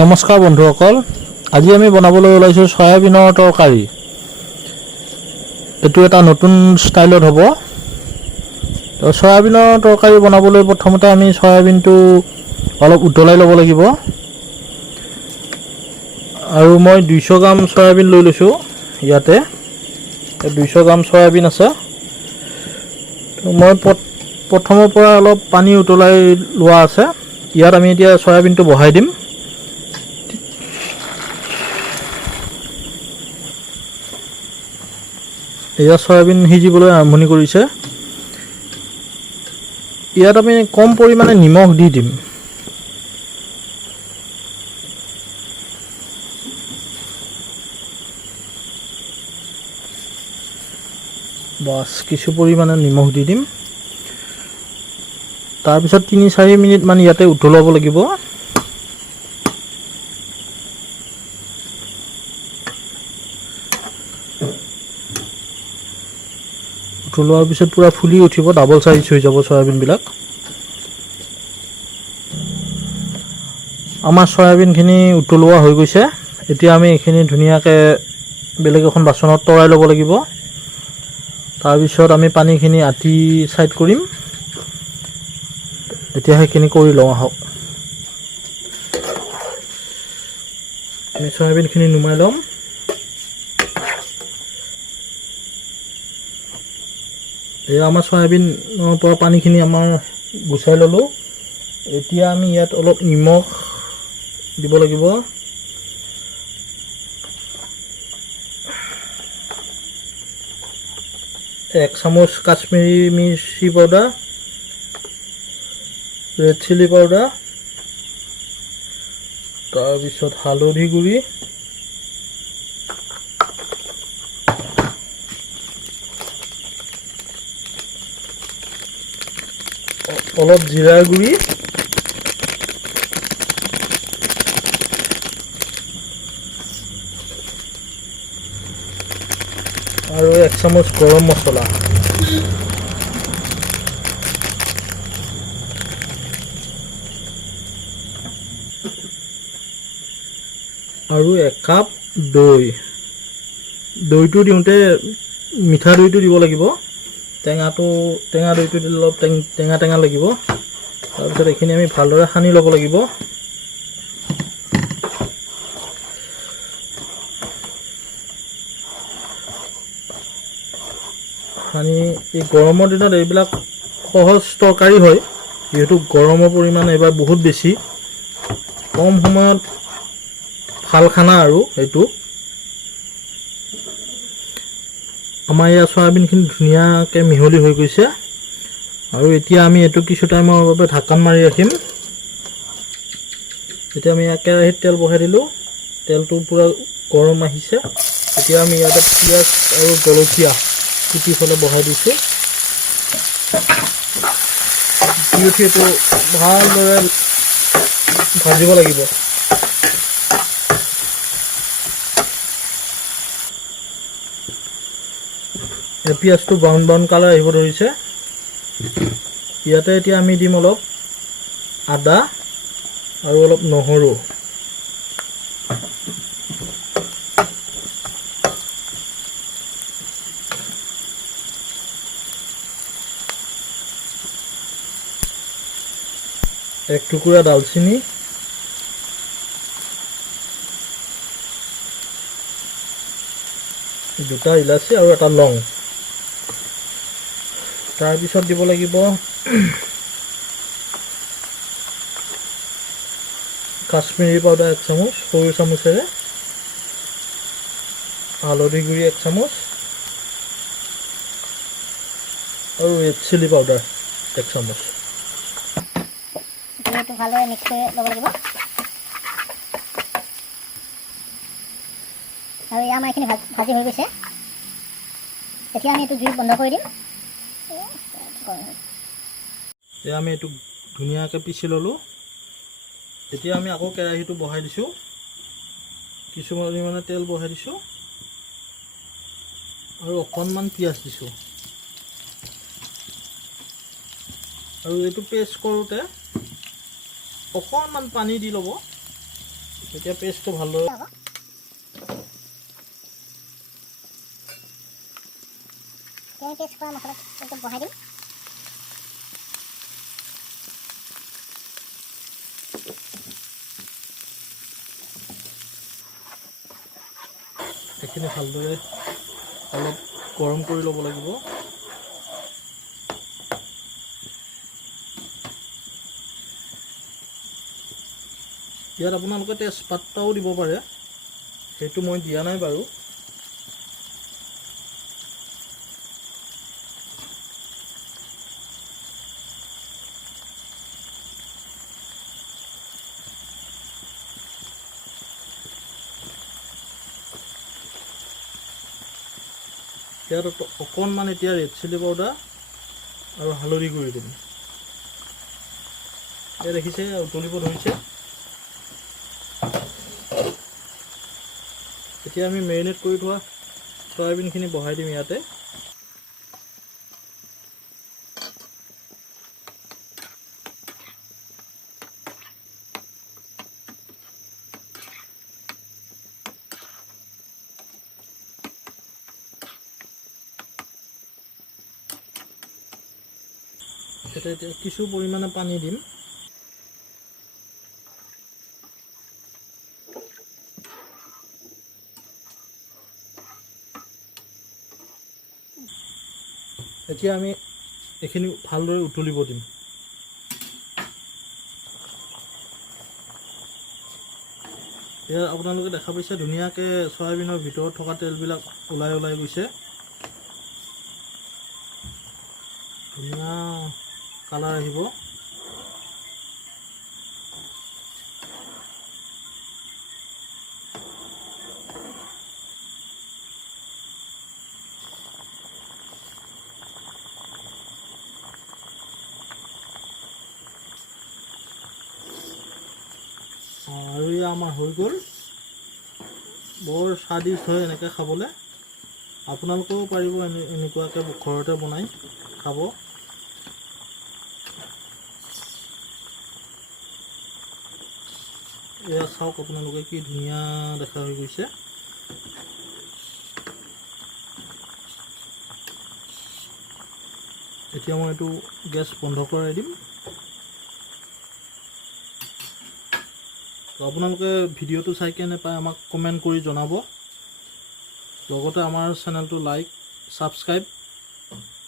নমস্কাৰ বন্ধুসকল, আজি আমি বনাবলৈ ওলাইছোঁ সয়াবিনৰ তৰকাৰী। এইটো এটা নতুন ষ্টাইলত হ'ব। তো সয়াবিনৰ তৰকাৰী বনাবলৈ প্ৰথমতে আমি সয়াবিনটো অলপ উতলাই ল'ব লাগিব। আৰু মই 200 গ্ৰাম সয়াবিন লৈ লৈছোঁ। ইয়াতে 200 গ্ৰাম সয়াবিন আছে। তো মই প্ৰথমৰ পৰা অলপ পানী উতলাই লোৱা আছে। ইয়াত আমি এতিয়া সয়াবিনটো বহাই দিম। এয়া সয়াবিন সিজিবলৈ আৰম্ভণি কৰিছে। ইয়াত আমি কম পৰিমাণে নিমখ দি দিম। বাছ কিছু পৰিমাণে নিমখ দি দিম। তাৰপিছত 3-4 মিনিটমান ইয়াতে উতলাব লাগিব। উতলোৱাৰ পিছত পুৰা ফুলি উঠিব, ডাবল চাইজ হৈ যাব সয়াবিনবিলাক। আমাৰ সয়াবিনখিনি উতলোৱা হৈ গৈছে। এতিয়া আমি এইখিনি ধুনীয়াকৈ বেলেগ এখন বাচনত তৰাই ল'ব লাগিব। তাৰপিছত আমি পানীখিনি আতি ছাইড কৰিম। এতিয়া সেইখিনি কৰি লওঁ আহক। আমি সয়াবিনখিনি নুমাই ল'ম। এয়া আমাৰ সয়াবিনৰ পৰা পানীখিনি আমাৰ গুচাই ল'লোঁ। এতিয়া আমি ইয়াত অলপ নিমখ দিব লাগিব। এক চামুচ কাশ্মীৰী মিৰ্চি পাউডাৰ, ৰেড চিলি পাউডাৰ, তাৰপিছত হালধি গুড়ি, অলপ জিৰাৰ গুড়ি, আৰু 1 চামুচ গৰম মছলা। আৰু 1 কাপ দৈ। দৈটো দিওঁতে মিঠা দৈটো দিব লাগিব। টেঙা দৈটো দিলে অলপ টেঙা লাগিব। তাৰপিছত এইখিনি আমি ভালদৰে সানি ল'ব লাগিব। সানি এই গৰমৰ দিনত এইবিলাক সহজ তৰকাৰী হয়, যিহেতু গৰমৰ পৰিমাণ এইবাৰ বহুত বেছি। কম সময়ত ভাল খানা আৰু এইটো। আমাৰ ইয়াৰ সয়াবিনখিনি ধুনীয়াকৈ মিহলি হৈ গৈছে। আৰু এতিয়া আমি এইটো কিছু টাইমৰ বাবে ঢাকন মাৰি ৰাখিম। এতিয়া আমি কেৰাহীত তেল বহাই দিলোঁ। তেলটো পূৰা গৰম আহিছে। এতিয়া আমি ইয়াতে পিঁয়াজ আৰু জলকীয়া কুটি ফেলে বহাই দিছোঁ। দি উঠি এইটো ভালদৰে ভাজিব লাগিব। পিঁয়াজটো ব্ৰাউন কালাৰ আহিব ধৰিছে। ইয়াতে এতিয়া আমি দিম অলপ আদা আৰু অলপ নহৰু। এক টুকুৰা দালচিনি, দুটা ইলাচি আৰু এটা লং। তাৰপিছত দিব লাগিব কাশ্মীৰী পাউডাৰ 1 চামুচ সৰু চামুচেৰে, হালধি গুড়ি 1 চামুচ আৰু ৰেড চিলি পাউডাৰ 1 চামুচ। এইটো ভালদৰে মিক্স কৰি ল'ব লাগিব। আৰু এয়া আমাৰ এইখিনি ভাজি হৈ গৈছে। এতিয়া আমি এইটো জুই বন্ধ কৰি দিম। এতিয়া আমি এইটো ধুনীয়াকৈ পিচি ল'লোঁ। এতিয়া আমি আকৌ কেৰাহীটো বহাই দিছোঁ। কিছু পৰিমাণে তেল বহাই দিছোঁ আৰু অকণমান পিঁয়াজ দিছোঁ। আৰু এইটো পেষ্ট কৰোঁতে অকণমান পানী দি ল'ব। এতিয়া পেষ্টটো ভালদৰে হ'ব এতিয়া পেষ্ট কৰা মছলাটো বহাই দিম এইখিনি ভালদৰে অলপ গৰম কৰি ল'ব লাগিব ইয়াত আপোনালোকে তেজপাতটাও দিব পাৰে সেইটো মই দিয়া নাই বাৰু ইয়াত অকণমান এতিয়া ৰেড চিলি পাউডাৰ আৰু হালধি গুড়ি দিম এয়া দেখিছে উতলিব ধৰিছে এতিয়া আমি মেৰিনেট কৰি থোৱা চয়াবিনখিনি বহাই দিম ইয়াতে এতিয়া কিছু পৰিমাণে পানী দিম এতিয়া আমি এইখিনি ভালদৰে উতলিব দিম এতিয়া আপোনালোকে দেখা পাইছে ধুনীয়াকৈ চয়াবিনৰ ভিতৰত থকা তেলবিলাক ওলাই গৈছে ধুনীয়া কালাৰ আহিব আৰু এয়া আমাৰ হৈ গ'ল বৰ স্বাদিষ্ট হয় এনেকৈ খাবলৈ আপোনালোকেও পাৰিব এনেকুৱাকৈ ঘৰতে বনাই খাব এয়া চাওক আপোনালোকে কি ধুনীয়া দেখা হৈ গৈছে এতিয়া মই এইটো গেছ বন্ধ কৰাই দিম তো আপোনালোকে ভিডিঅ'টো চাই কেনে পায় আমাক কমেণ্ট কৰি জনাব লগতে আমাৰ চেনেলটো লাইক ছাবস্ক্ৰাইব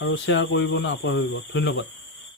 আৰু শ্বেয়াৰ কৰিব নাপাহৰিব ধন্যবাদ